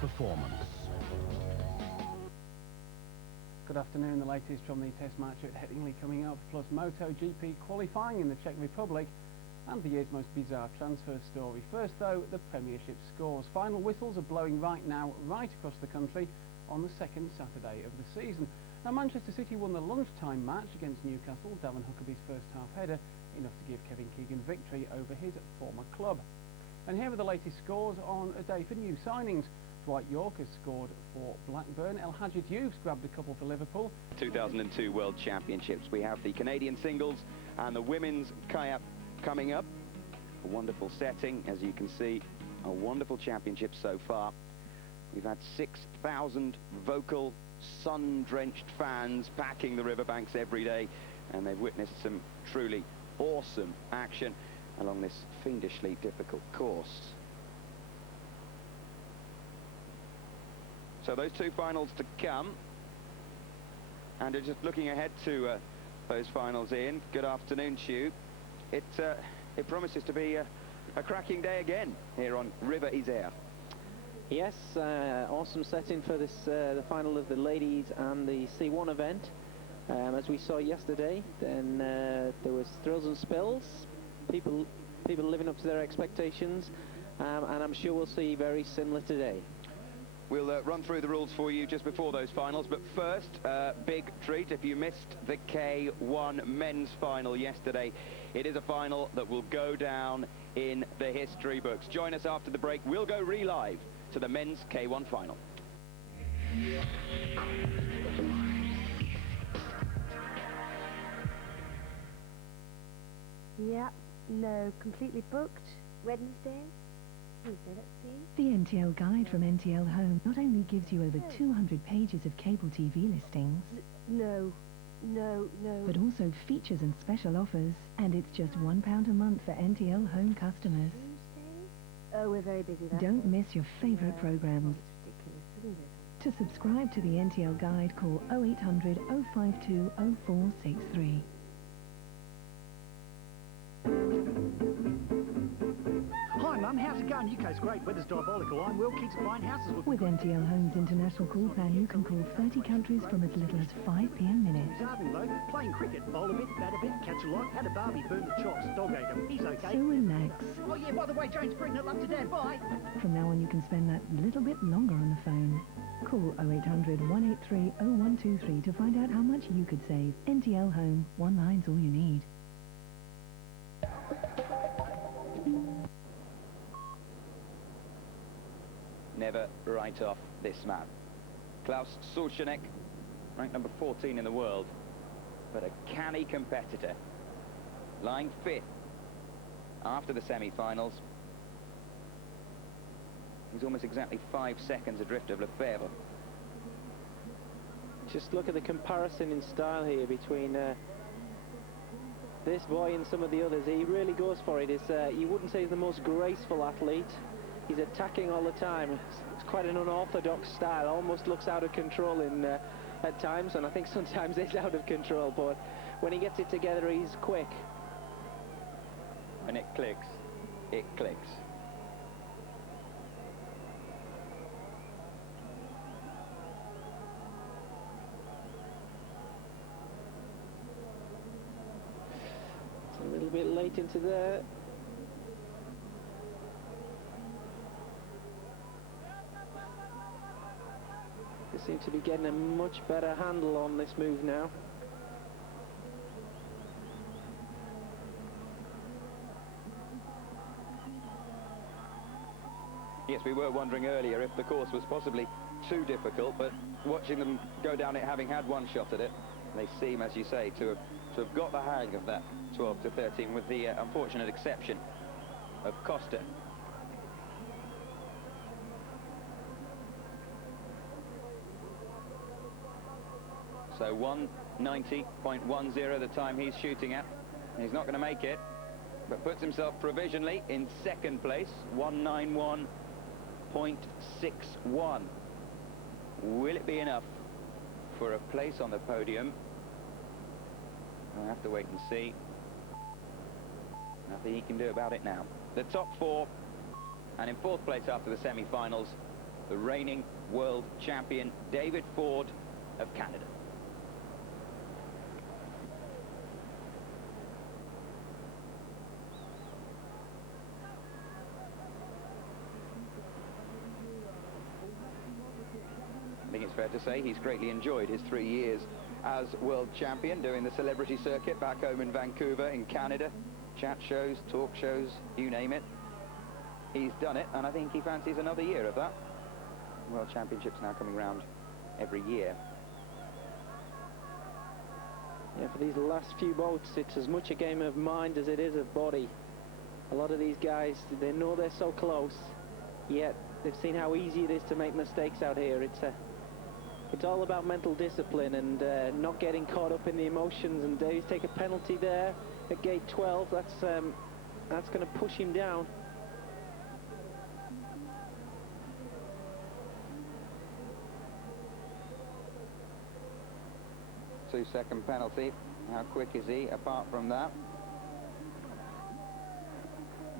performance. Good afternoon. The latest from the test match at Headingley coming up, plus MotoGP qualifying in the Czech Republic and the year's most bizarre transfer story. First though, the Premiership scores. Final whistles are blowing right now right across the country on the second Saturday of the season. Now, Manchester City won the lunchtime match against Newcastle, Darren Huckabee's first half header, enough to give Kevin Keegan victory over his former club. And here are the latest scores on a day for new signings. Dwight York has scored for Blackburn. El Hadji Diouf's grabbed a couple for Liverpool. 2002 World Championships. We have the Canadian singles and the women's kayak coming up. A wonderful setting, as you can see. A wonderful championship so far. We've had 6,000 vocal, sun-drenched fans packing the riverbanks every day, and they've witnessed some truly awesome action along this fiendishly difficult course. So those two finals to come, and just looking ahead to those finals, Ian. Good afternoon to you. It promises to be a cracking day again here on River Isère. Yes, awesome setting for this the final of the ladies and the C1 event. As we saw yesterday, then there was thrills and spills, people living up to their expectations, and I'm sure we'll see very similar today. We'll run through the rules for you just before those finals, but first, big treat. If you missed the K1 men's final yesterday, it is a final that will go down in the history books. Join us after the break. We'll go re-live to the men's K1 final. Yeah, no, completely booked. Wednesday? Let's see. The NTL guide from NTL Home not only gives you over 200 pages of cable TV listings, No. but also features and special offers, and it's just £1 a month for NTL Home customers. Tuesday? Oh, we're very busy that Don't day. miss your favourite programmes. It's ridiculous, isn't it? To subscribe to the NTL guide, call 0800 052 0463. Hi Mum, how's it going? UK's great, weather's diabolical. I'm well, kids are buying houses With NTL Home's international call plan, you can call 30 countries from as little as 5p a minute. Gardening though, playing cricket, bowl a bit, bat a bit, catch a lot, had a Barbie, burn the chops, dog ate him, he's okay. So relax. Oh yeah, by the way, Jane's pregnant, love to Dad, bye. From now on, you can spend that little bit longer on the phone. Call 0800 183 0123 to find out how much you could save. NTL Home, one line's all you need. Never write off this man. Klaus Sulchenek, ranked number 14 in the world, but a canny competitor. Lying 5th after the semi-finals. He's almost exactly 5 seconds adrift of Lefebvre. Just look at the comparison in style here between this boy and some of the others. He really goes for it. You wouldn't say he's the most graceful athlete. He's attacking all the time. It's quite an unorthodox style. Almost looks out of control at times, and I think sometimes is out of control. But when he gets it together, he's quick. When it clicks, it clicks. It's a little bit late into there. They seem to be getting a much better handle on this move now. Yes, we were wondering earlier if the course was possibly too difficult, but watching them go down it, having had one shot at it, they seem, as you say, to have got the hang of that 12 to 13, with the unfortunate exception of Costa. So 190.10 the time he's shooting at. He's not going to make it, but puts himself provisionally in second place, 191.61. Will it be enough for a place on the podium? We'll have to wait and see. Nothing he can do about it now. The top 4, and in 4th place after the semi-finals, the reigning world champion, David Ford of Canada. I think it's fair to say he's greatly enjoyed his 3 years as world champion, doing the celebrity circuit back home in Vancouver in Canada. Chat shows, talk shows, you name it. He's done it, and I think he fancies another year of that. World Championships now coming round every year. Yeah, for these last few boats, it's as much a game of mind as it is of body. A lot of these guys, they know they're so close, yet they've seen how easy it is to make mistakes out here. It's all about mental discipline and not getting caught up in the emotions. And Davies take a penalty there at gate 12. That's going to push him down. Two-second penalty. How quick is he apart from that?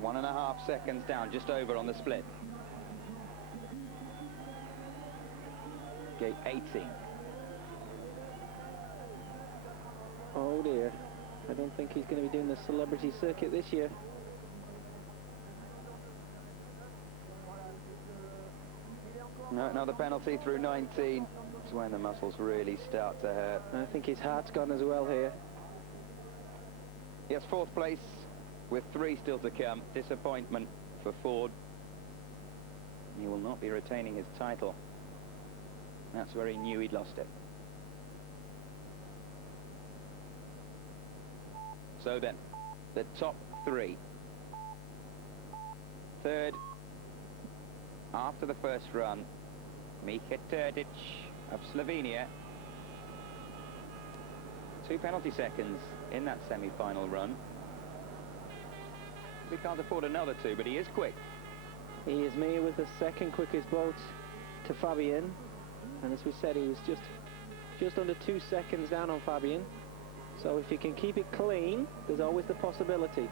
1.5 seconds down, just over on the split. Gate 18. Oh dear, I don't think he's going to be doing the celebrity circuit this year. No, another penalty through 19. It's when the muscles really start to hurt. I think his heart's gone as well here. Yes, 4th place with 3 still to come. Disappointment for Ford. He will not be retaining his title. That's where he knew he'd lost it. So then, the top 3. Third, after the first run, Mika Terdic of Slovenia. 2 penalty seconds in that semi-final run. We can't afford another 2, but he is quick. He is me with the second quickest boat to Fabian. And as we said, he was just under 2 seconds down on Fabian. So if you can keep it clean, there's always the possibility.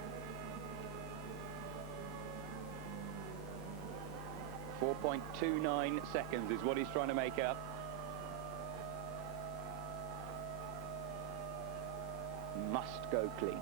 4.29 seconds is what he's trying to make up. Must go clean.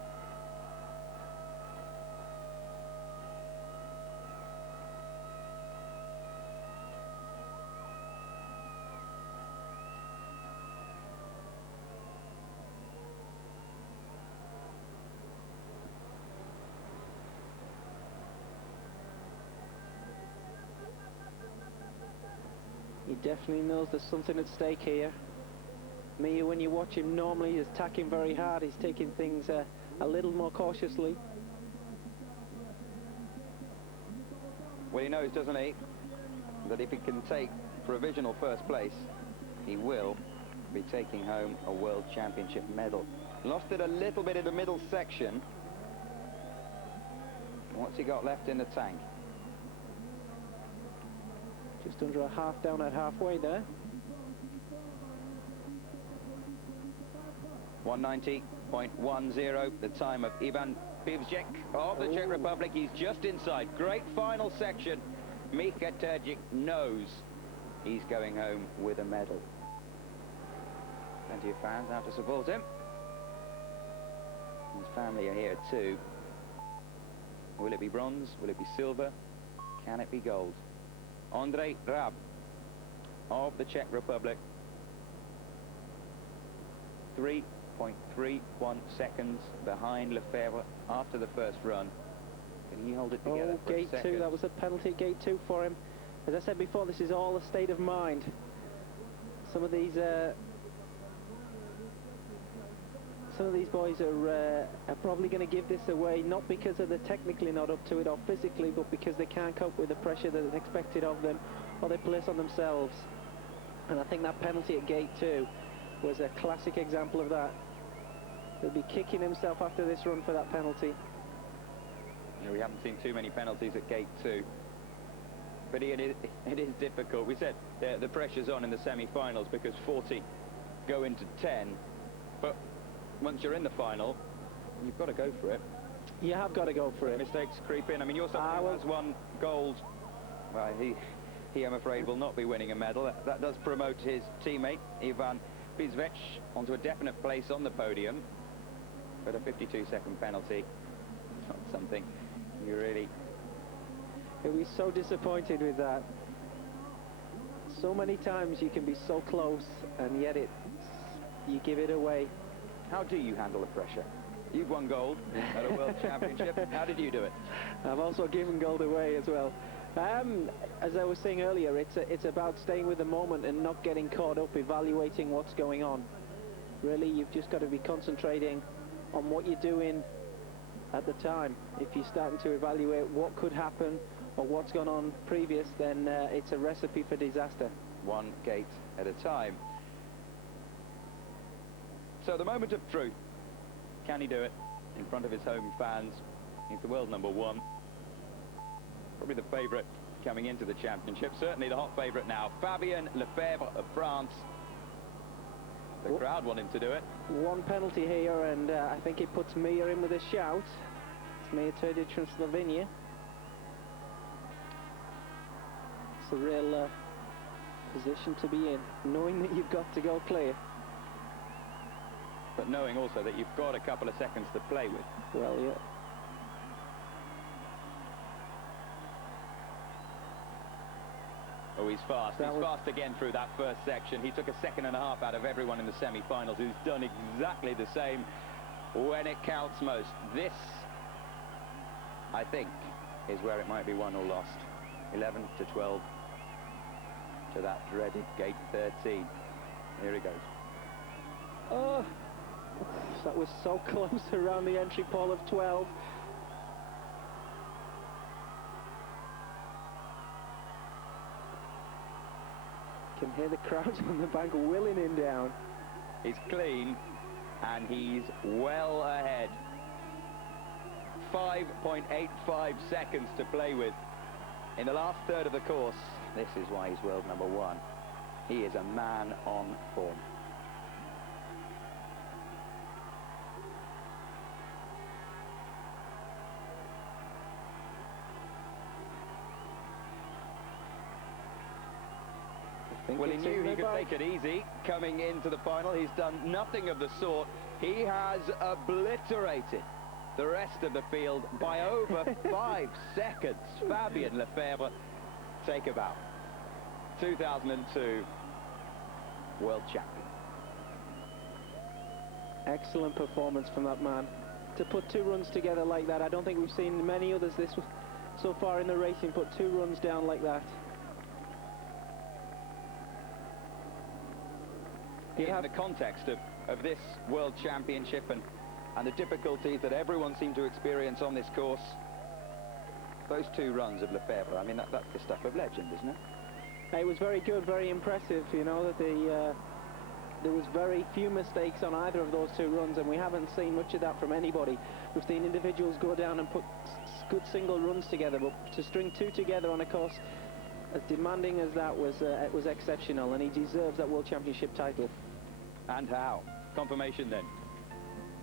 He definitely knows there's something at stake here. Mia, when you watch him, normally he's attacking very hard. He's taking things a little more cautiously. Well, he knows, doesn't he, that if he can take provisional first place, he will be taking home a World Championship medal. Lost it a little bit in the middle section. What's he got left in the tank? Just under a half down at halfway there. 190.10, the time of Ivan Pivzek of the Czech Republic. He's just inside. Great final section. Mika Terdic knows he's going home with a medal. Plenty of fans out to support him. His family are here too. Will it be bronze? Will it be silver? Can it be gold? Andrej Rab of the Czech Republic. 3.31 seconds behind Lefebvre after the first run. Can he hold it together for gate 2, that was a penalty at gate 2 for him. As I said before, this is all a state of mind. Some of these boys are probably going to give this away, not because they're technically not up to it or physically, but because they can't cope with the pressure that is expected of them or they place on themselves. And I think that penalty at gate 2 was a classic example of that. He'll be kicking himself after this run for that penalty. We haven't seen too many penalties at gate 2. But it is difficult. We said the pressure's on in the semi-finals because 40 go into 10. But once you're in the final, you've got to go for it. You have got to go for it. Mistakes creep in. I mean, your son has won gold. Well, he, I'm afraid, will not be winning a medal. That does promote his teammate, Ivan Pizvec, onto a definite place on the podium. But a 52-second penalty, not something you really... He'll be so disappointed with that. So many times you can be so close, and yet you give it away. How do you handle the pressure? You've won gold at a World Championship. How did you do it? I've also given gold away as well. As I was saying earlier, it's about staying with the moment and not getting caught up evaluating what's going on. Really, you've just got to be concentrating on what you're doing at the time. If you're starting to evaluate what could happen or what's gone on previous, then it's a recipe for disaster. One gate at a time. So the moment of truth. Can he do it in front of his home fans? He's the world number one. Probably the favourite coming into the championship. Certainly the hot favourite now. Fabien Lefebvre of France. The crowd want him to do it. One penalty here, and I think it puts Mia in with a shout. It's Mia Turdic from Slovenia. It's a real position to be in, knowing that you've got to go clear. But knowing also that you've got a couple of seconds to play with. Well, yeah. Oh, he's fast. He's fast again through that first section. He took a second and a half out of everyone in the semi-finals, who's done exactly the same when it counts most. This, I think, is where it might be won or lost. 11 to 12 to that dreaded gate 13. Here he goes. Oh, that was so close around the entry pole of 12. Can hear the crowds on the bank willing him down. He's clean and he's well ahead. 5.85 seconds to play with in the last third of the course. This is why he's world number one. He is a man on form. Well, he knew he could take it easy coming into the final. He's done nothing of the sort. He has obliterated the rest of the field by over 5 seconds. Fabien Lefebvre, take a bow. 2002 world champion. Excellent performance from that man. To put 2 runs together like that, I don't think we've seen many others so far in the racing put 2 runs down like that. In the context of this World Championship and the difficulties that everyone seemed to experience on this course, those 2 runs of Lefebvre, I mean, that's the stuff of legend, isn't it? It was very good, very impressive, you know, that there was very few mistakes on either of those 2 runs, and we haven't seen much of that from anybody. We've seen individuals go down and put good single runs together, but to string 2 together on a course as demanding as that was exceptional, and he deserves that World Championship title. And how? Confirmation then.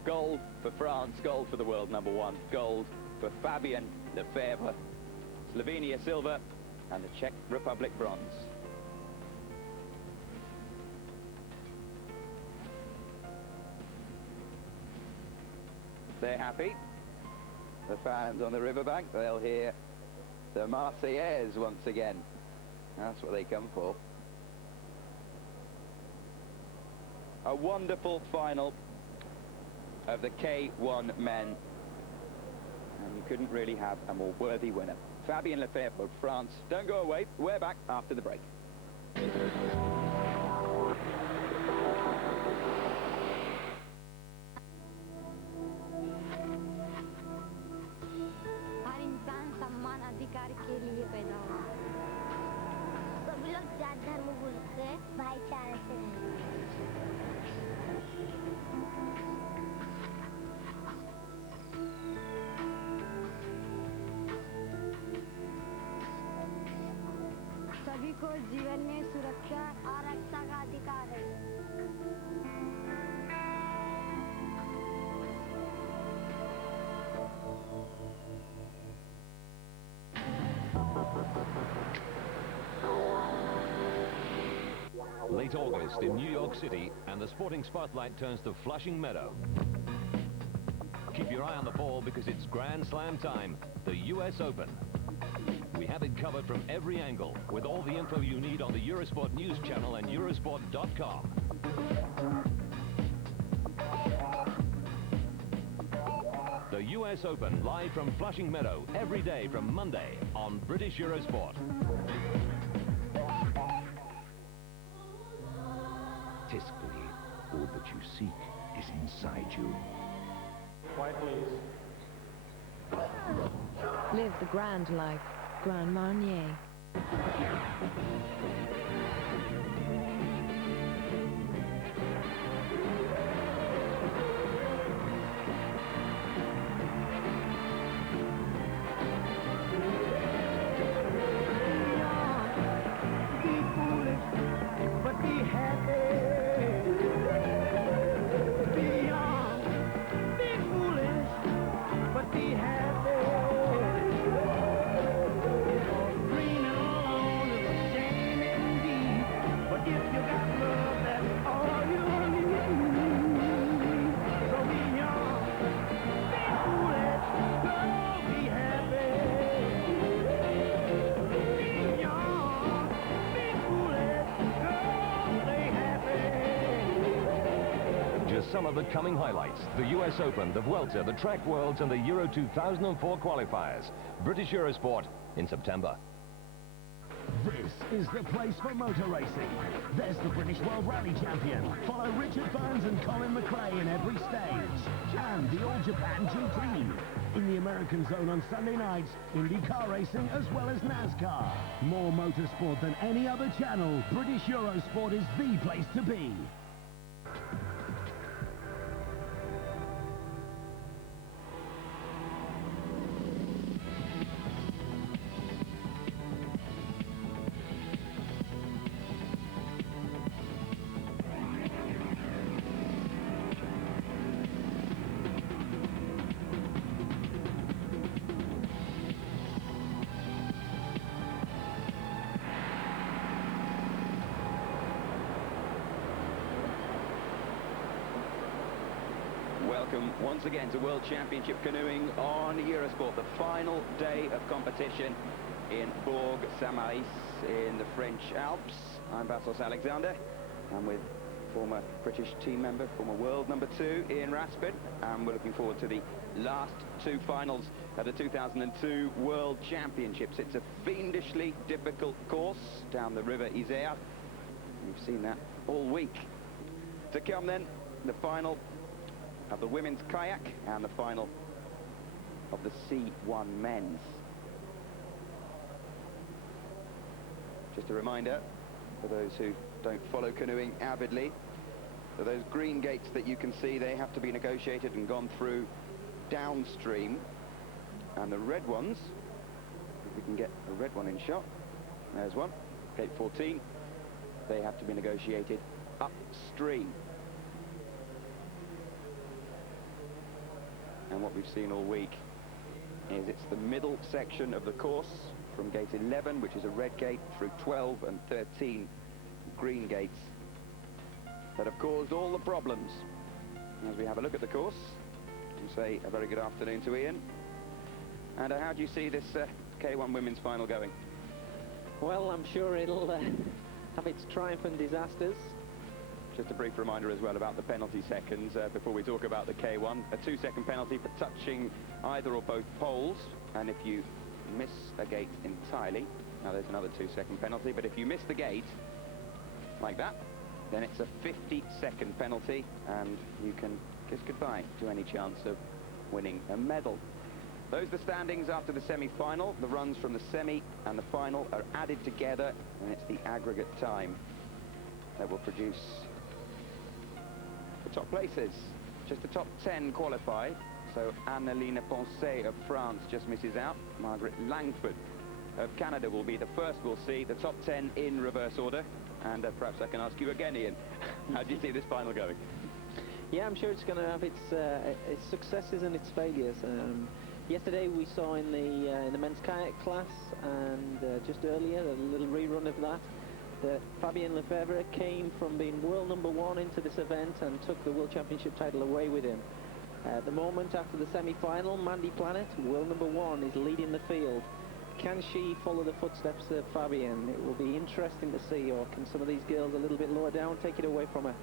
Gold for France, gold for the world number one, gold for Fabien Lefebvre, Slovenia silver, and the Czech Republic bronze. They're happy. The fans on the riverbank, they'll hear the Marseillaise once again. That's what they come for. A wonderful final of the K1 men. And you couldn't really have a more worthy winner. Fabien Lefebvre of France. Don't go away. We're back after the break. हर इंसान सम्मान अधिकार के लिए पैदा हुआ है। सभी लोग जात धर्म भूल के भाईचारे से रहें। सभी को जीवन में सुरक्षा और रक्षा का अधिकार है। Late August in New York City, and the sporting spotlight turns to Flushing Meadow. Keep your eye on the ball because it's Grand Slam time, the US Open. We have it covered from every angle, with all the info you need on the Eurosport News channel and Eurosport.com. The US Open, live from Flushing Meadow, every day from Monday on British Eurosport. Statistically, all that you seek is inside you. Quiet, please. Live the grand life. Grand Marnier. Some of the coming highlights: the US Open, the Vuelta, the Track Worlds, and the Euro 2004 qualifiers. British Eurosport in September. This is the place for motor racing. There's the British World Rally Champion. Follow Richard Burns and Colin McRae in every stage. And the All Japan GP. In the American zone on Sunday nights, Indy car racing as well as NASCAR. More motorsport than any other channel. British Eurosport is the place to be. Welcome once again to World Championship Canoeing on Eurosport, the final day of competition in Bourg, Maurice in the French Alps. I'm Vassos Alexander. I'm with former British team member, former world number 2 Ian Raspin, and we're looking forward to the last 2 finals of the 2002 World Championships. It's a fiendishly difficult course down the River Isère. We've seen that all week. To come then, the final of the women's kayak and the final of the C1 men's. Just a reminder for those who don't follow canoeing avidly, that those green gates that you can see, they have to be negotiated and gone through downstream, and the red ones, if we can get a red one in shot, there's one, gate 14, they have to be negotiated upstream. And what we've seen all week is it's the middle section of the course from gate 11, which is a red gate, through 12 and 13 green gates that have caused all the problems. As we have a look at the course, and say a very good afternoon to Ian. And how do you see this K1 women's final going? Well, I'm sure it'll have its triumph and disasters. Just a brief reminder as well about the penalty seconds before we talk about the K1. A 2-second penalty for touching either or both poles, and if you miss a gate entirely, now there's another 2-second penalty, but if you miss the gate like that, then it's a 50-second penalty, and you can kiss goodbye to any chance of winning a medal. Those are the standings after the semi-final. The runs from the semi and the final are added together, and it's the aggregate time that will produce the top places. Just the top 10 qualify, so Annalena Poncet of France just misses out. Margaret Langford of Canada will be the first we'll see. The top 10 in reverse order, and perhaps I can ask you again, Ian, how do you see this final going? Yeah, I'm sure it's going to have its successes and its failures. Yesterday we saw in the men's kayak class, and just earlier a little rerun of that, that Fabienne Lefebvre came from being world #1 into this event and took the World Championship title away with him. At the moment, after the semi-final, Mandy Planet, world #1, is leading the field. Can she follow the footsteps of Fabienne? It will be interesting to see, or can some of these girls a little bit lower down take it away from her?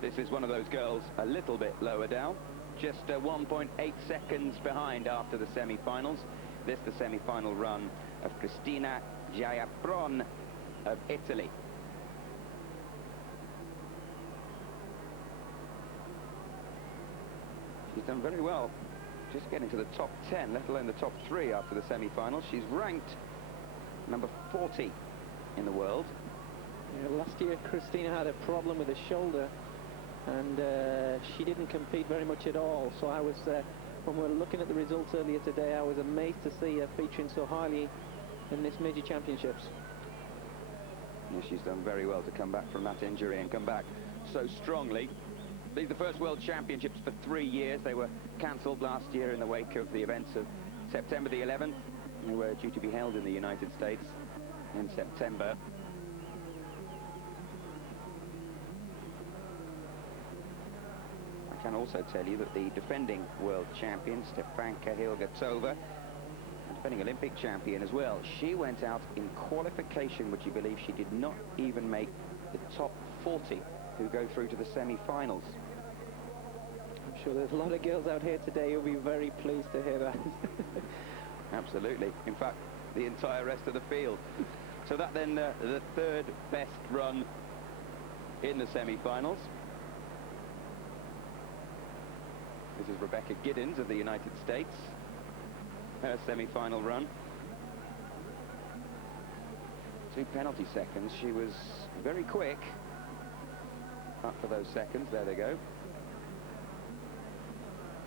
This is one of those girls a little bit lower down, just 1.8 seconds behind after the semi-finals. This the semi-final run of Cristina Giapron of Italy. She's done very well, just getting to the top 10, let alone the top 3 after the semi-finals. She's ranked number 40 in the world. Yeah, last year Cristina had a problem with her shoulder, and she didn't compete very much at all. So I was, when we were looking at the results earlier today, I was amazed to see her featuring so highly in this major championships. Yeah, she's done very well to come back from that injury and come back so strongly. These are the first World Championships for 3 years. They were cancelled last year in the wake of the events of September the 11th. They were due to be held in the United States in September. I can also tell you that the defending world champion, Stefanka Hilgertova, defending Olympic champion as well, she went out in qualification. Would you believe she did not even make the top 40 who go through to the semi-finals? I'm sure there's a lot of girls out here today who'll be very pleased to hear that. Absolutely. In fact, the entire rest of the field. So that then the third best run in the semi-finals. This is Rebecca Giddens of the United States. Her semi-final run. 2 penalty seconds. She was very quick. Up for those seconds. There they go.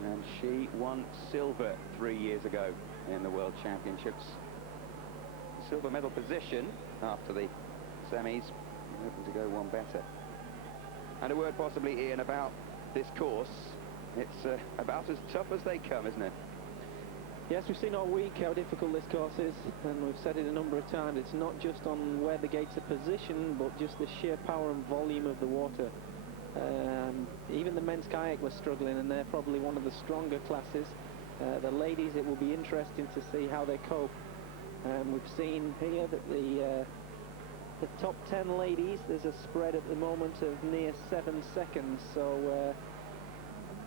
And she won silver 3 years ago in the World Championships. Silver medal position after the semis. Hoping to go one better. And a word possibly, Ian, about this course. It's about as tough as they come, isn't it? Yes, we've seen all week how difficult this course is, and we've said it a number of times. It's not just on where the gates are positioned, but just the sheer power and volume of the water. Even the men's kayak was struggling, and they're probably one of the stronger classes. The ladies, it will be interesting to see how they cope. We've seen here that the top 10 ladies, there's a spread at the moment of near 7 seconds, so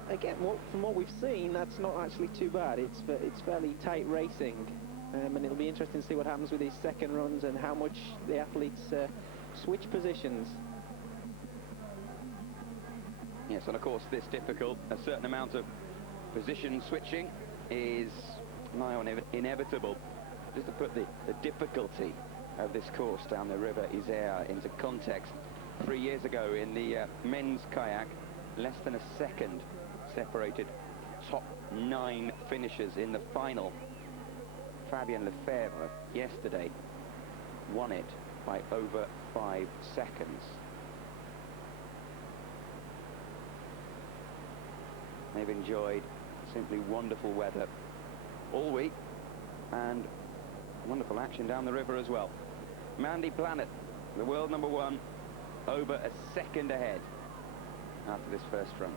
again, from what we've seen, that's not actually too bad. It's fairly tight racing, and it'll be interesting to see what happens with these second runs and how much the athletes switch positions. Yes, on a course this difficult, a certain amount of position switching is nigh on inevitable. Just to put the difficulty of this course down the River Isère into context, 3 years ago in the men's kayak, less than a second separated top 9 finishers in the final. Fabienne Lefebvre yesterday won it by over 5 seconds. They've enjoyed simply wonderful weather all week and wonderful action down the river as well. Mandy Planet, the world #1, over a second ahead after this first run.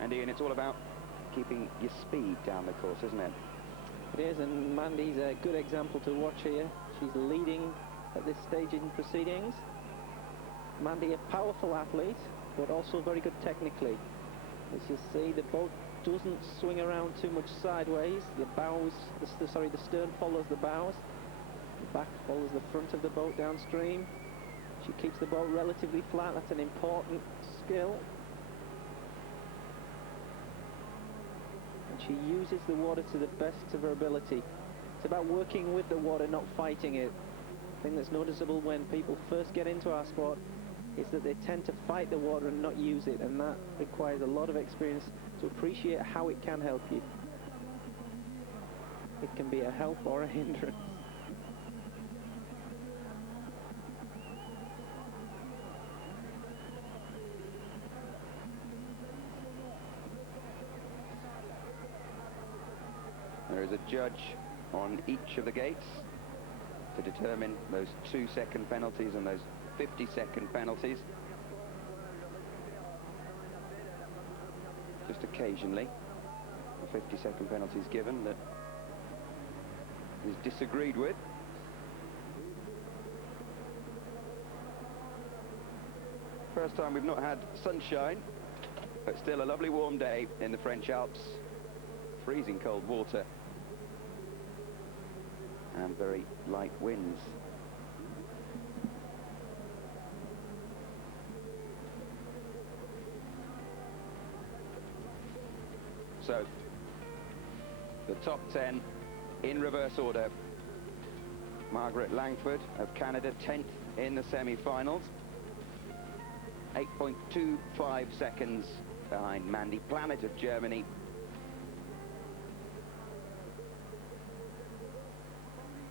And Ian, it's all about keeping your speed down the course, isn't it? It is, and Mandy's a good example to watch here. She's leading at this stage in proceedings. Mandy, a powerful athlete, but also very good technically. As you see, the boat doesn't swing around too much sideways. The bows, the stern follows the bows. The back follows the front of the boat downstream. She keeps the boat relatively flat. That's an important skill. And she uses the water to the best of her ability. It's about working with the water, not fighting it. The thing that's noticeable when people first get into our sport is that they tend to fight the water and not use it, and that requires a lot of experience to appreciate how it can help you. It can be a help or a hindrance. a judge on each of the gates to determine those 2-second penalties and those 50-second penalties. Just occasionally, a 50-second penalty is given that is disagreed with. First time we've not had sunshine, but still a lovely warm day in the French Alps. Freezing cold water and very light winds. So, the top 10 in reverse order. Margaret Langford of Canada, 10th in the semi-finals. 8.25 seconds behind Mandy Planet of Germany.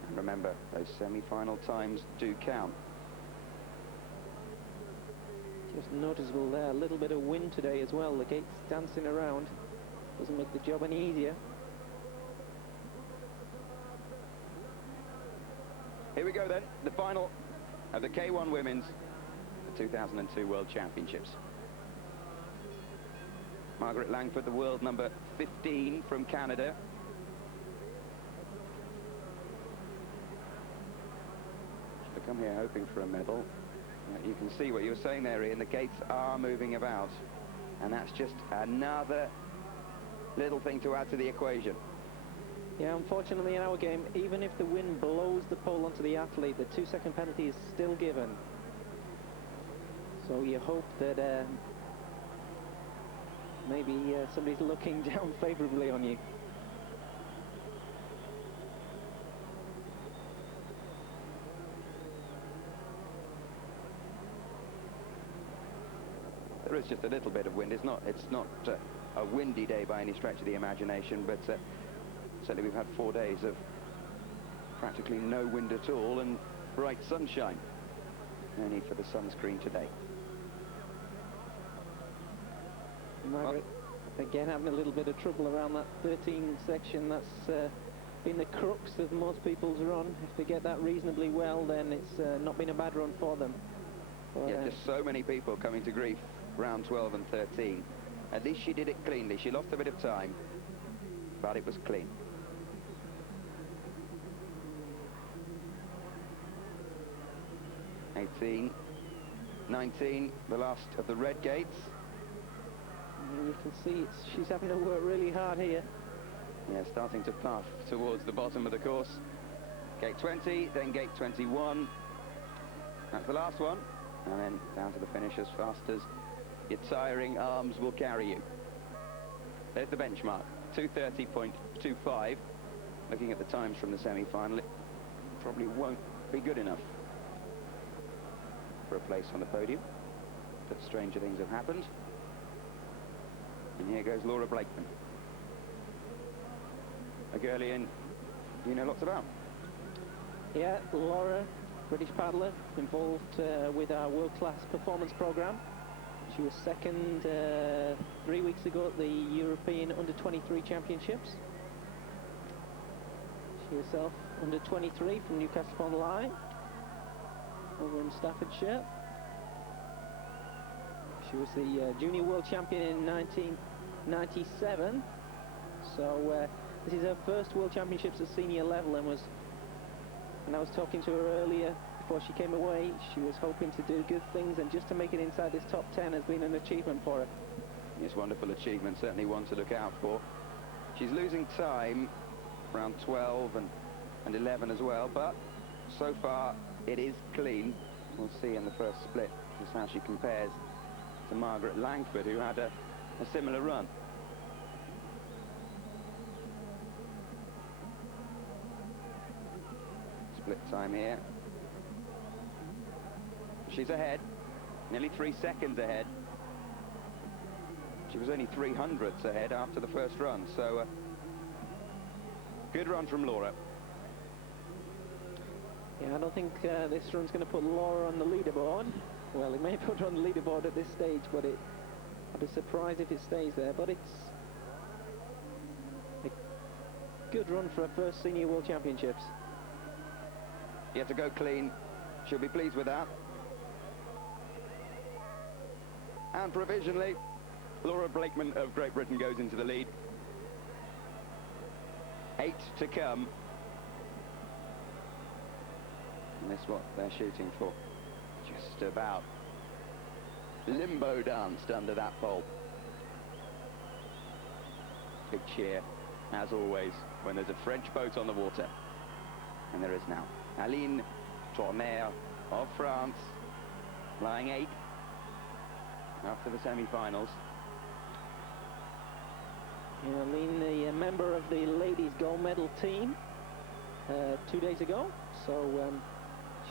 And remember, those semi-final times do count. Just noticeable there, a little bit of wind today as well. The gate's dancing around. Doesn't make the job any easier. Here we go then, the final of the K1 Women's 2002 World Championships. Margaret Langford, the world number 15 from Canada. She'll come here hoping for a medal. You can see what you were saying there, Ian, the gates are moving about, and that's just another little thing to add to the equation. Yeah, unfortunately in our game, even if the wind blows the pole onto the athlete, the 2-second penalty is still given. So you hope that maybe somebody's looking down favourably on you. There is just a little bit of wind. It's not a windy day by any stretch of the imagination, but certainly we've had 4 days of practically no wind at all and bright sunshine. No need for the sunscreen today. Margaret, again, having a little bit of trouble around that 13 section. That's been the crux of most people's run. If they get that reasonably well, then it's not been a bad run for them. But, yeah, just so many people coming to grief round 12 and 13. At least she did it cleanly. She lost a bit of time, but it was clean. (18, 19), the last of the red gates. You can see she's having to work really hard here. Yeah, starting to puff towards the bottom of the course. Gate 20, then gate 21. That's the last one. And then down to the finish as fast as your tiring arms will carry you. There's the benchmark, 2:30.25. Looking at the times from the semi-final, it probably won't be good enough for a place on the podium. But stranger things have happened. And here goes Laura Blakeman. A girl, Ian, you know lots about. Yeah, Laura, British paddler, involved with our world-class performance programme. She was second 3 weeks ago at the European Under-23 Championships. She herself Under-23 from Newcastle-upon-Lyme, over in Staffordshire. She was the junior world champion in 1997. So this is her first World Championships at senior level, and when I was talking to her earlier before she came away, she was hoping to do good things, and just to make it inside this top 10 has been an achievement for her. It's a wonderful achievement, certainly one to look out for. She's losing time around 12 and 11 as well, but so far it is clean. We'll see in the first split just how she compares to Margaret Langford, who had a similar run. Split time here. She's ahead, nearly 3 seconds ahead. She was only 300ths ahead after the first run, so good run from Laura. Yeah, I don't think this run's going to put Laura on the leaderboard. Well, it may put her on the leaderboard at this stage, but I'd be surprised if it stays there. But it's a Good run for her first Senior World Championships. You have to go clean. She'll be pleased with that. And provisionally, Laura Blakeman of Great Britain goes into the lead. 8 to come. And that's what they're shooting for. Just about limbo danced under that pole. Big cheer, as always, when there's a French boat on the water. And there is now. Aline Tournaire of France, flying 8 after the semi-finals. Aline, the member of the ladies gold medal team 2 days ago. So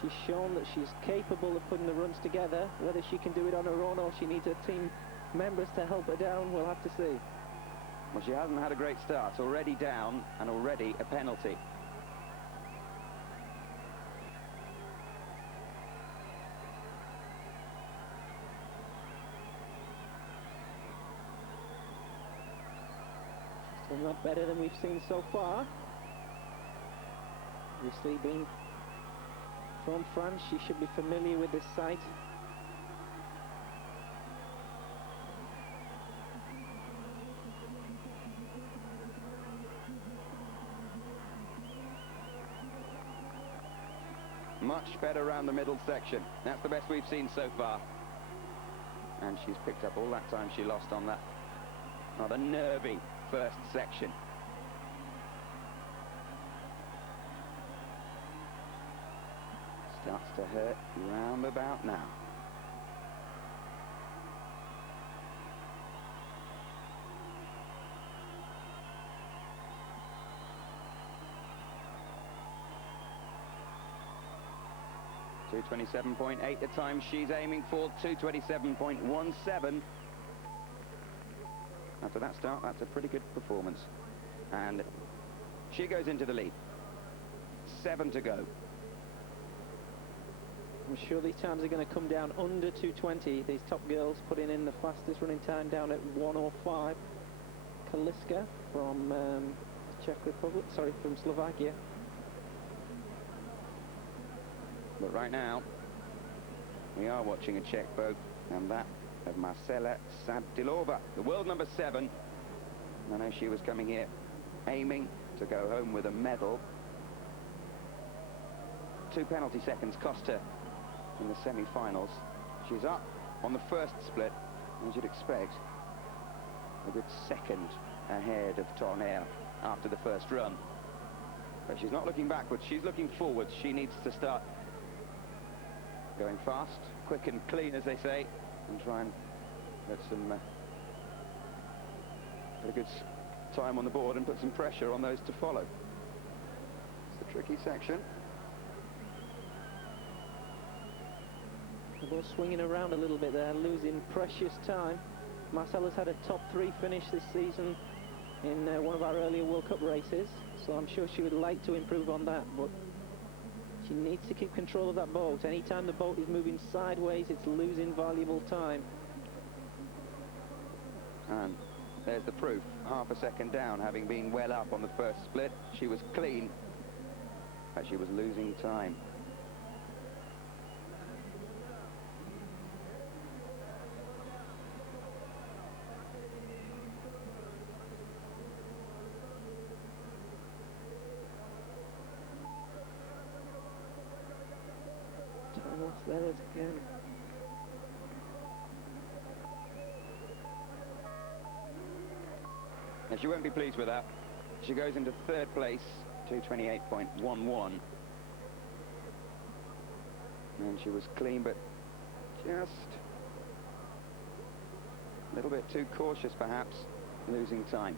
she's shown that she's capable of putting the runs together. Whether she can do it on her own or she needs her team members to help her down, we'll have to see. Well, she hasn't had a great start. Already down and already a penalty. Still not better than we've seen so far. Obviously, being from France, she should be familiar with this site. Much better around the middle section. That's the best we've seen so far. And she's picked up all that time she lost on that rather nervy first section. Starts to hurt round about now. .227.8 the time she's aiming for, 227.17. After that start, that's a pretty good performance. And she goes into the lead. 7 to go. I'm sure these times are going to come down under 220. These top girls putting in the fastest running time down at 1:05. Kaliska from Czech Republic, sorry, from Slovakia. But right now, we are watching a Czech boat, and that of Marcela Sabdilova, the world number 7. I know she was coming here aiming to go home with a medal. 2 penalty seconds cost her in the semi-finals. She's up on the first split, as you'd expect. A good second ahead of Tournaire after the first run. But she's not looking backwards, she's looking forwards. She needs to start going fast, quick and clean, as they say, and try and get some get a good time on the board and put some pressure on those to follow. It's a tricky section. The ball swinging around a little bit there, losing precious time. Marcela's had a top 3 finish this season in one of our earlier World Cup races, so I'm sure she would like to improve on that, but she needs to keep control of that boat. Anytime the boat is moving sideways, it's losing valuable time. And there's the proof. Half a second down, having been well up on the first split. She was clean, but she was losing time. There it is again. And she won't be pleased with that. She goes into 3rd place, 228.11. And she was clean, but just a little bit too cautious, perhaps, losing time.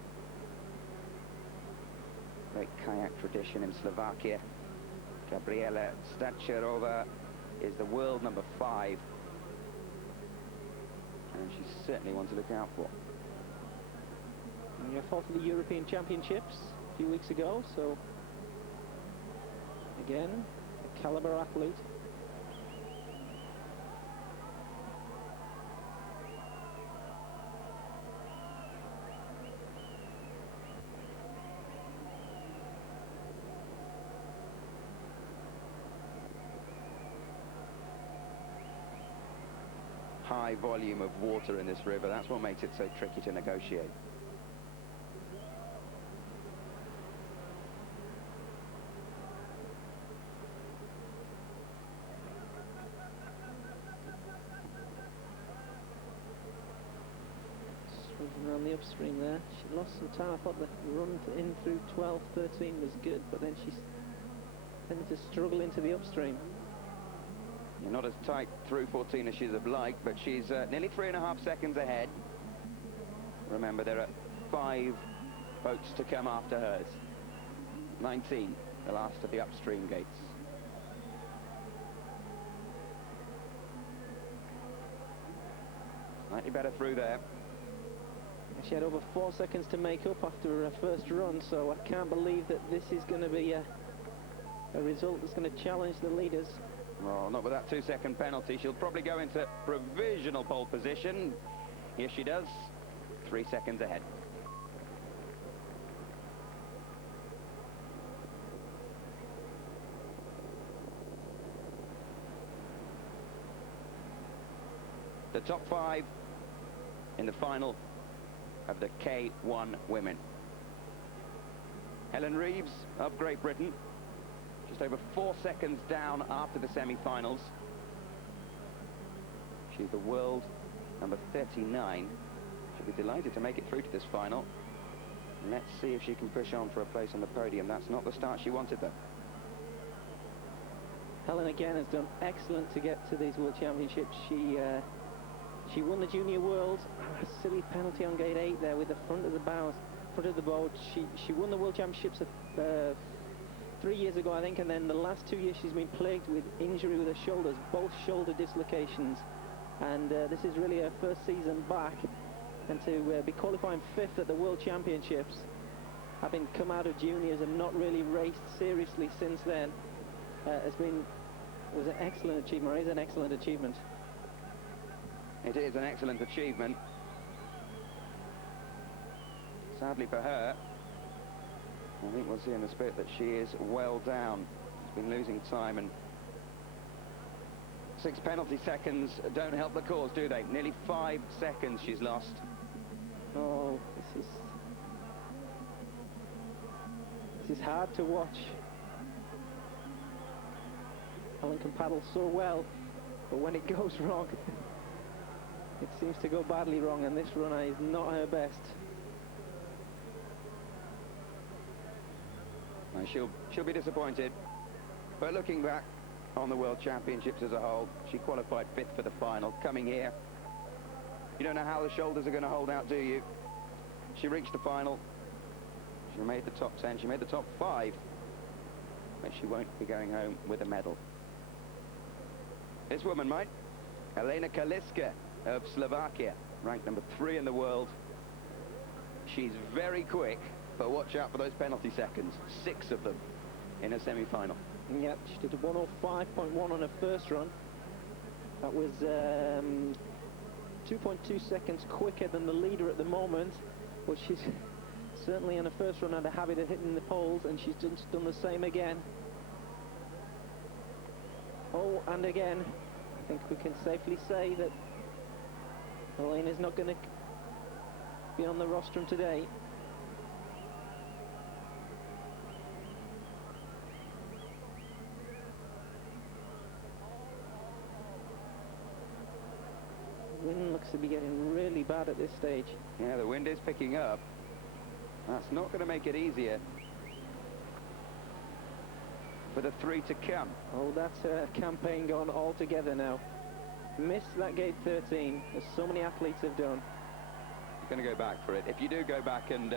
Great kayak tradition in Slovakia. Gabriela Stacherova is the world number 5, and she's certainly one to look out for. And you fought for the European Championships a few weeks ago, so again, a caliber athlete. high volume of water in this river. That's what makes it so tricky to negotiate. Swimming around the upstream there. She lost some time. I thought the run in through 12:13 was good, but then she's tended to struggle into the upstream. Not as tight through 14 as she'd have liked, but she's nearly 3.5 seconds ahead. Remember, there are 5 boats to come after hers. 19, the last of the upstream gates. Slightly better through there. She had over 4 seconds to make up after her first run, so I can't believe that this is going to be a result that's going to challenge the leaders. Well, not with that 2-second penalty. She'll probably go into provisional pole position. Here she does. 3 seconds ahead. The top 5 in the final of the K1 women. Helen Reeves of Great Britain, just over 4 seconds down after the semi-finals. She's the world number 39. She'll be delighted to make it through to this final. Let's see if she can push on for a place on the podium. That's not the start she wanted, though. Helen again has done excellent to get to these World Championships. She won the Junior World. A silly penalty on gate 8 there with the front of the boat. She won the World Championships 3 years ago, I think, and then the last 2 years she's been plagued with injury with her shoulders, both shoulder dislocations, and this is really her first season back, and to be qualifying 5th at the World Championships, having come out of juniors and not really raced seriously since then, was an excellent achievement. It is an excellent achievement. It is an excellent achievement. Sadly for her, I think we'll see in the split that she is well down. She's been losing time, and 6 penalty seconds don't help the cause, do they? Nearly 5 seconds she's lost. Oh, this is hard to watch. Helen can paddle so well, but when it goes wrong, it seems to go badly wrong, and this runner is not her best. She'll be disappointed, but looking back on the World Championships as a whole, she qualified 5th for the final. Coming here, you don't know how the shoulders are going to hold out, do you? She reached the final. She made the top 10. She made the top 5, but she won't be going home with a medal. This woman might. Elena Kaliska of Slovakia, ranked number 3 in the world. She's very quick, but watch out for those penalty seconds. 6 of them in a semi-final. Yep, she did a 105.1 on her first run. That was 2.2 seconds quicker than the leader at the moment, but she's certainly on her first run had a habit of hitting the poles, and she's just done the same again. Oh, and again, I think we can safely say that Elena's not going to be on the rostrum today. The wind looks to be getting really bad at this stage. Yeah, the wind is picking up. That's not going to make it easier for the 3 to come. Oh, that's a campaign gone altogether now. Missed that gate 13, as so many athletes have done. You're going to go back for it. If you do go back and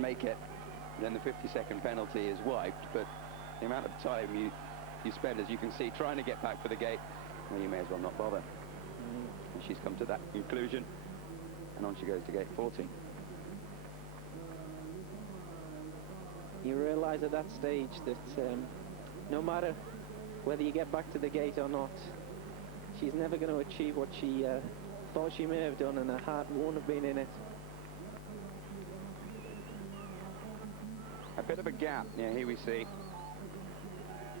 make it, then the 50-second penalty is wiped. But the amount of time you spend, as you can see, trying to get back for the gate, well, you may as well not bother. And she's come to that conclusion, and on she goes to gate 14. You realise at that stage that no matter whether you get back to the gate or not, she's never going to achieve what she thought she may have done, and her heart won't have been in it. A bit of a gap. Yeah, here we see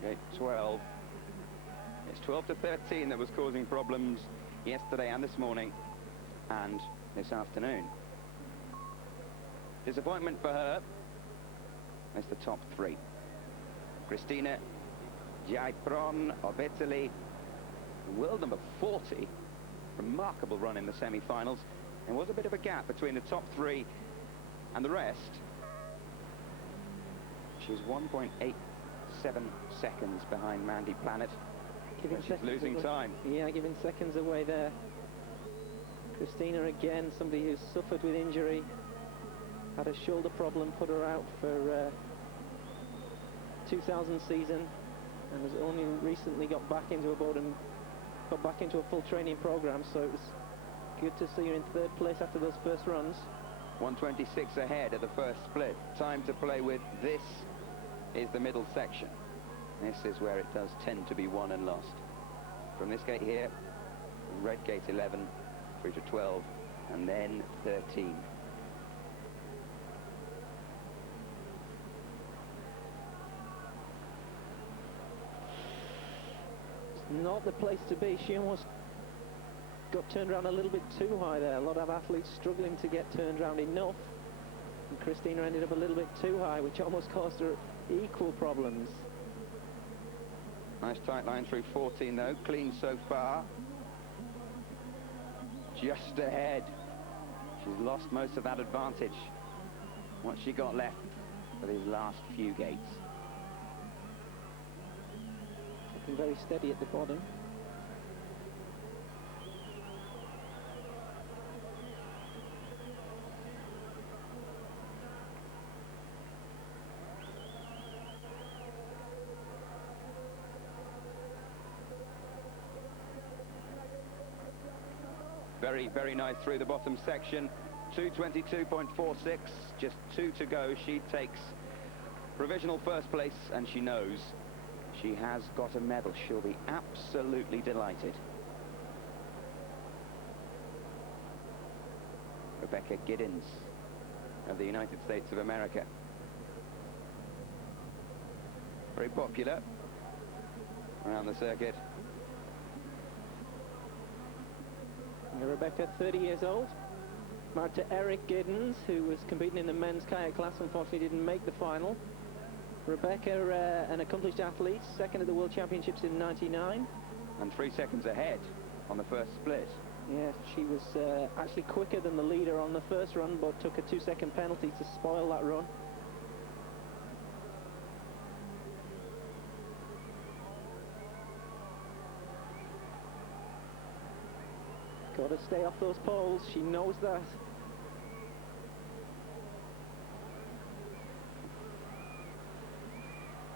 gate 12. It's 12 to 13 that was causing problems yesterday and this morning and this afternoon. Disappointment for her is the top three. Christina Giaipron of Italy, world number 40, remarkable run in the semi-finals. There was a bit of a gap between the top three and the rest. She's 1.87 seconds behind Mandy Planet. She's losing time. Yeah, giving seconds away there. Christina again, somebody who's suffered with injury, had a shoulder problem, put her out for 2000 season, and has only recently got back into a boat and got back into a full training program, so it was good to see her in third place after those first runs. 126 ahead of the first split. Time to play with. This is the middle section. This is where it does tend to be won and lost. From this gate here, red gate 11 through to 12, and then 13. It's not the place to be. She almost got turned around a little bit too high there. A lot of athletes struggling to get turned around enough. And Christina ended up a little bit too high, which almost caused her equal problems. Nice tight line through 14 though, clean so far. Just ahead. She's lost most of that advantage. What she got left for these last few gates. Looking very steady at the bottom. Very, very nice through the bottom section. 222.46, just 2 to go. She takes provisional first place, and she knows she has got a medal. She'll be absolutely delighted. Rebecca Giddens of the United States of America. Very popular around the circuit. Rebecca, 30 years old, married to Eric Giddens, who was competing in the men's kayak class, unfortunately didn't make the final. Rebecca, an accomplished athlete, second at the World Championships in '99. And 3 seconds ahead on the first split. Yeah, she was actually quicker than the leader on the first run, but took a 2-second penalty to spoil that run. Got to stay off those poles, she knows that.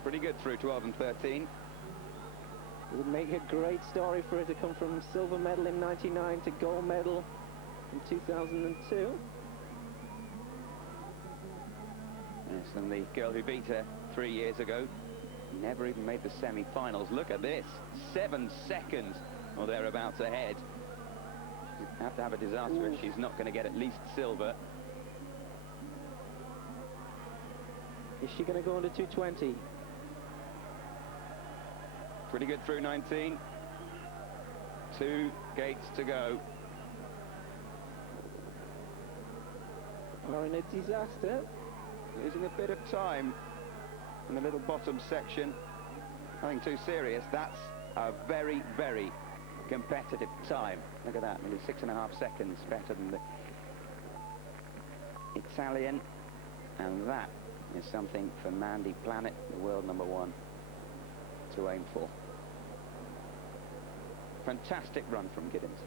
Pretty good through 12 and 13. It would make a great story for her to come from silver medal in '99 to gold medal in 2002. Yes, and the girl who beat her 3 years ago never even made the semi-finals. Look at this, 7 seconds or thereabouts ahead. She'd have to have a disaster if she's not going to get at least silver. Is she going to go under 220? Pretty good through 19. 2 gates to go. Are in a disaster. Losing a bit of time in the little bottom section. Nothing too serious. That's a very, very competitive time. Look at that, nearly 6.5 seconds better than the Italian. And that is something for Mandy Planet, the world #1, to aim for. Fantastic run from Giddens.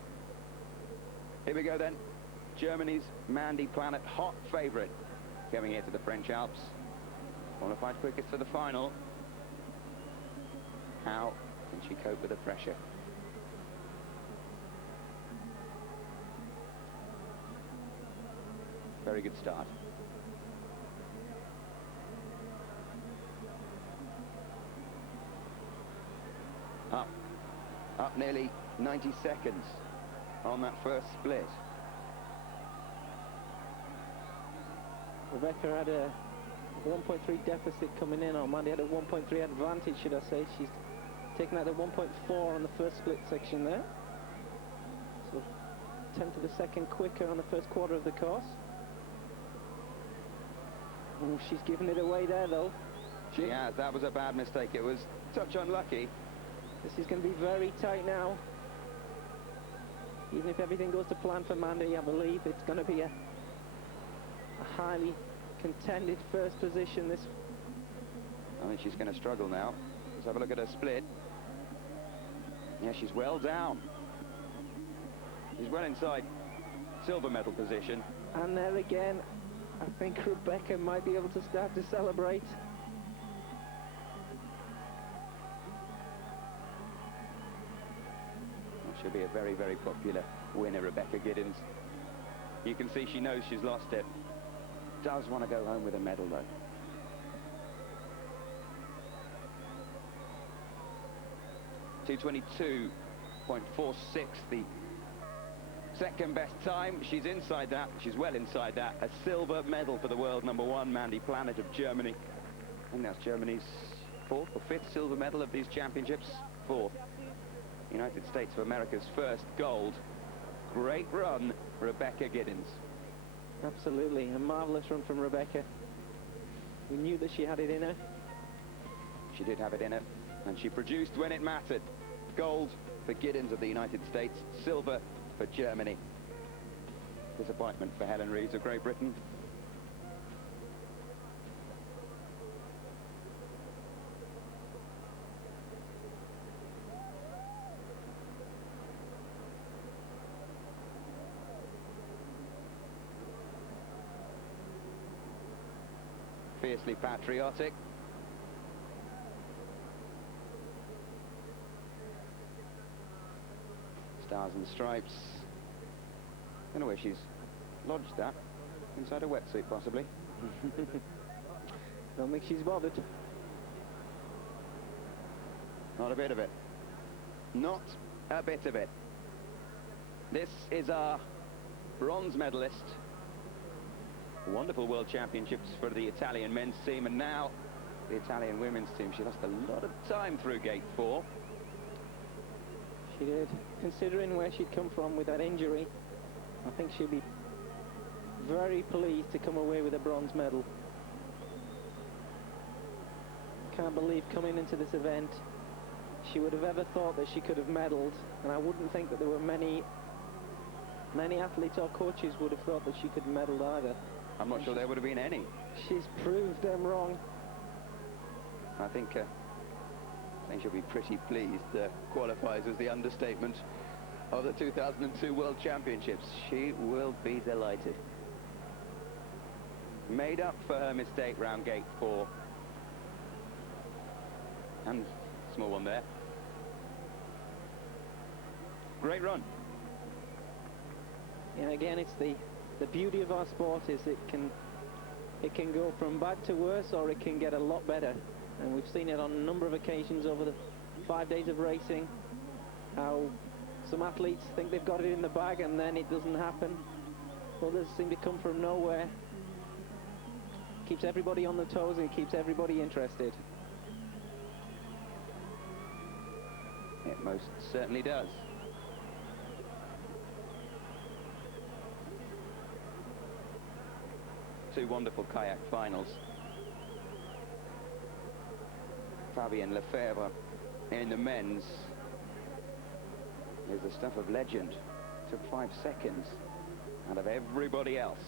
Here we go then. Germany's Mandy Planet, hot favourite, going here to the French Alps. Qualified quickest for the final. How can she cope with the pressure? Very good start. Up nearly 90 seconds on that first split. Rebecca had a 1.3 deficit coming in, or Mandy had a 1.3 advantage, should I say. She's taken out a 1.4 on the first split section there. 1/10 of a second quicker on the first quarter of the course. Oh, she's given it away there, though. She has. That was a bad mistake. It was touch unlucky. This is going to be very tight now. Even if everything goes to plan for Mandy, I believe it's going to be a highly contended first position. This. I think she's going to struggle now. Let's have a look at her split. Yeah, she's well down. She's well inside silver medal position. And there again, I think Rebecca might be able to start to celebrate. She'll be a very, very popular winner, Rebecca Giddens. You can see she knows she's lost it. Does want to go home with a medal, though. .222.46, the second best time. She's inside that. She's well inside that. A silver medal for the world #1, Mandy Planet of Germany. I think that's Germany's 4th or 5th silver medal of these championships. 4th. United States of America's first gold. Great run, Rebecca Giddens. Absolutely, a marvellous run from Rebecca. We knew that she had it in her. She did have it in her, and she produced when it mattered. Gold for Giddens of the United States, silver for Germany. Disappointment for Helen Reeves of Great Britain. Fiercely patriotic. Stars and stripes. Don't know where she's lodged that. Inside a wetsuit, possibly. Don't think she's bothered. Not a bit of it. Not a bit of it. This is our bronze medalist. Wonderful World Championships for the Italian men's team, and now the Italian women's team. She lost a lot of time through gate 4. She did. Considering where she'd come from with that injury, I think she'll be very pleased to come away with a bronze medal. Can't believe coming into this event she would have ever thought that she could have medalled, and I wouldn't think that there were many athletes or coaches would have thought that she could medal either. I'm not sure there would have been any. She's proved them wrong. I think she'll be pretty pleased. Qualifies as the understatement of the 2002 World Championships. She will be delighted. Made up for her mistake round gate 4. And small one there. Great run. Yeah, again, it's the beauty of our sport is it can go from bad to worse, or it can get a lot better. And we've seen it on a number of occasions over the 5 days of racing, how some athletes think they've got it in the bag and then it doesn't happen. Others seem to come from nowhere. Keeps everybody on their toes and it keeps everybody interested. It most certainly does. Two wonderful kayak finals. Fabien Lefebvre in the men's is the stuff of legend. Took 5 seconds out of everybody else.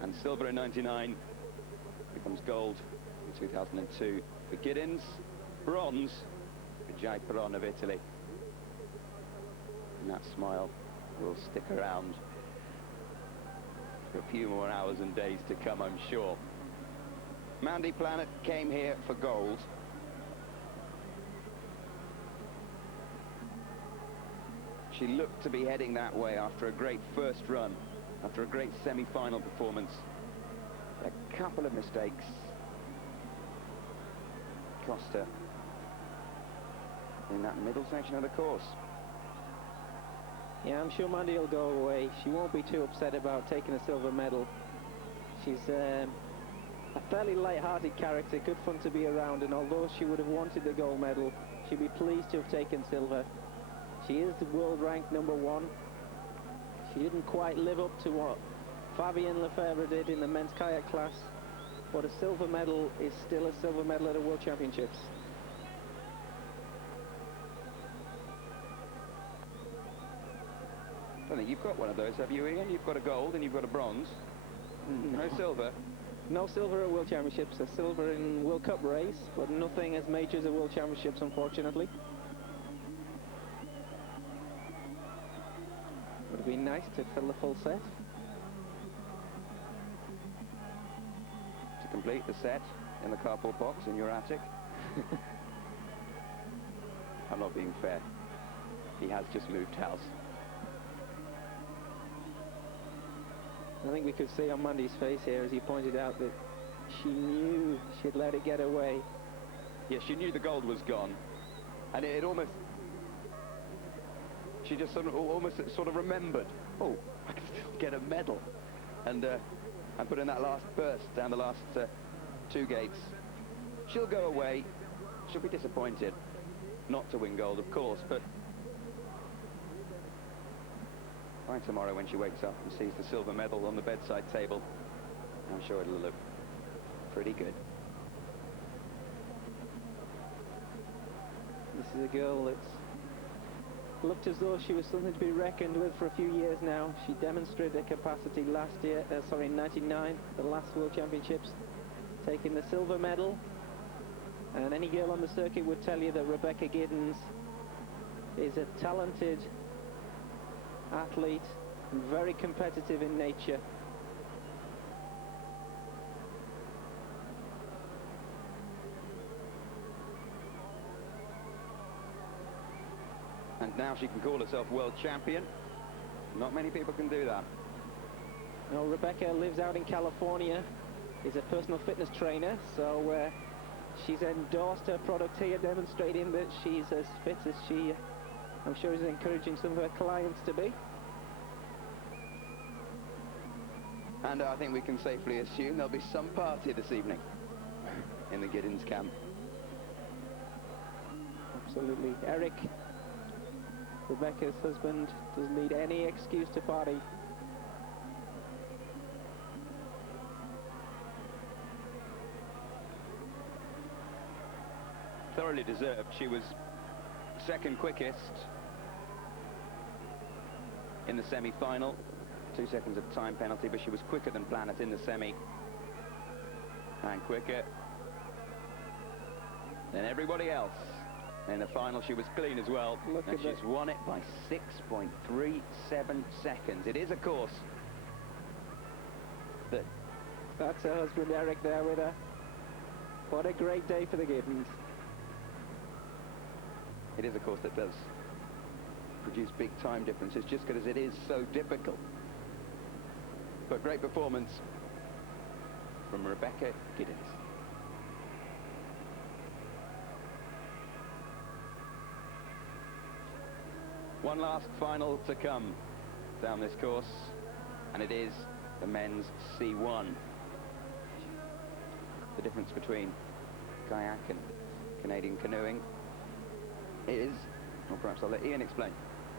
And silver in 99 becomes gold in 2002 for Giddens. Bronze for Jai Peron of Italy. And that smile will stick around for a few more hours and days to come, I'm sure. Mandy Planet came here for gold. She looked to be heading that way after a great first run, after a great semi-final performance. A couple of mistakes cost her in that middle section of the course. Yeah, I'm sure Mandy will go away. She won't be too upset about taking a silver medal. She's A fairly light-hearted character, good fun to be around, and although she would have wanted the gold medal, she'd be pleased to have taken silver. She is the world rank #1. She didn't quite live up to what Fabienne Lefebvre did in the men's kayak class, but a silver medal is still a silver medal at a World Championships. I don't think you've got one of those, have you, Ian? You've got a gold and you've got a bronze. No silver. No silver at World Championships. A silver in World Cup race, but nothing as major as a World Championships, unfortunately. Would have been nice to fill the full set. To complete the set in the cardboard box in your attic. I'm not being fair. He has just moved house. I think we could see on Mandy's face here, as he pointed out, that she knew she'd let it get away. Yeah, she knew the gold was gone. And it almost... She just almost remembered, oh, I can still get a medal. And put in that last burst down the last 2 gates. She'll go away. She'll be disappointed not to win gold, of course, but by tomorrow when she wakes up and sees the silver medal on the bedside table, I'm sure it'll look pretty good. This is a girl that's looked as though she was something to be reckoned with for a few years now. She demonstrated her capacity last year, in '99, the last World Championships, taking the silver medal. And any girl on the circuit would tell you that Rebecca Giddens is a talented athlete and very competitive in nature. And now she can call herself world champion. Not many people can do that. Now, Rebecca lives out in California, is a personal fitness trainer, so she's endorsed her product here, demonstrating that she's as fit as she, I'm sure, is encouraging some of her clients to be. And I think we can safely assume there'll be some party this evening in the Giddens camp. Absolutely. Eric, Rebecca's husband, doesn't need any excuse to party. Thoroughly deserved. She was second quickest in the semi-final. 2 seconds of time penalty, but she was quicker than Planet in the semi. And quicker than everybody else. In the final, she was clean as well. Look and at she's that. won it by 6.37 seconds. It is a course that... That's her husband Eric there with her. What a great day for the Giddens. It is a course that does produce big time differences just because it is so difficult. But great performance from Rebecca Giddens. One last final to come down this course, and it is the men's C1. The difference between kayak and Canadian canoeing is, or perhaps I'll let Ian explain.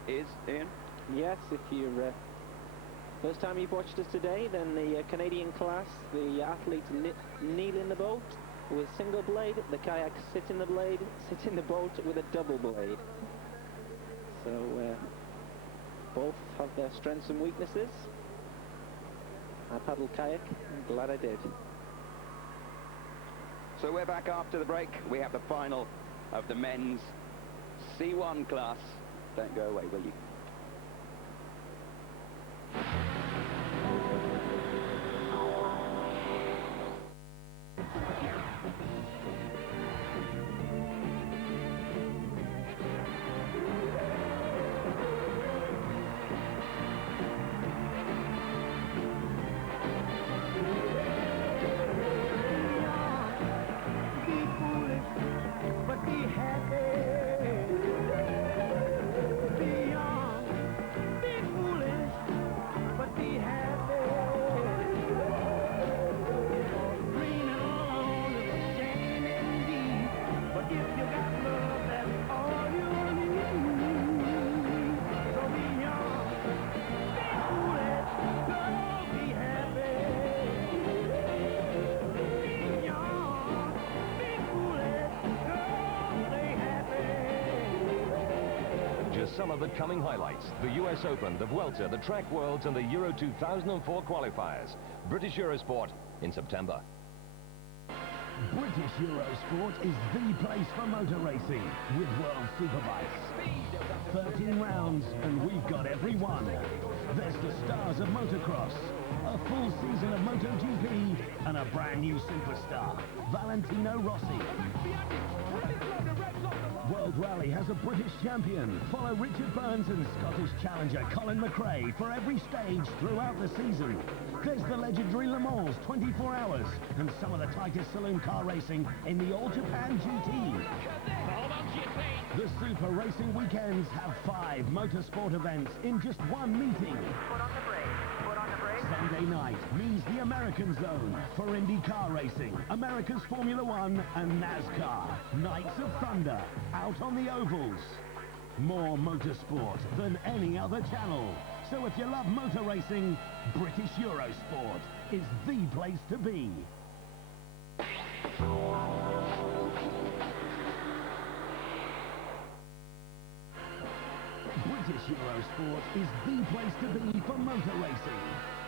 Ian? Yes, if you're first time you've watched us today, then the Canadian class, the athletes kneel in the boat with single blade, the kayak sit in the boat with a double blade. So both have their strengths and weaknesses. I paddle kayak, I'm glad I did. So we're back after the break. We have the final of the men's C1 class. Don't go away, will you? But be happy beyond. just some of the coming highlights. The US Open, the Vuelta, the Track Worlds and the Euro 2004 qualifiers. British Eurosport in September. British Eurosport is the place for motor racing with World Superbikes. 13 rounds and we've got every one. There's the stars of motocross, a full season of MotoGP and a brand new superstar, Valentino Rossi. World Rally has a British champion. Follow Richard Burns and Scottish challenger Colin McRae for every stage throughout the season. There's the legendary Le Mans 24 hours and some of the tightest saloon car racing in the All Japan GT. The Super Racing Weekends have 5 motorsport events in just one meeting. Sunday night means the American Zone for Indy car racing, America's Formula One and NASCAR. Nights of Thunder, out on the ovals. More motorsport than any other channel. So if you love motor racing, British Eurosport is the place to be. British Eurosport is the place to be for motor racing.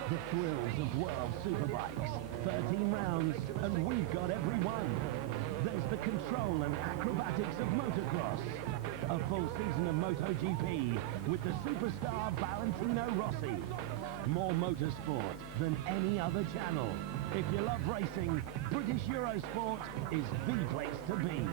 The thrills of World Superbikes. 13 rounds, and we've got every one. There's the control and acrobatics of motocross. A full season of MotoGP with the superstar Valentino Rossi. More motorsport than any other channel. If you love racing, British Eurosport is the place to be.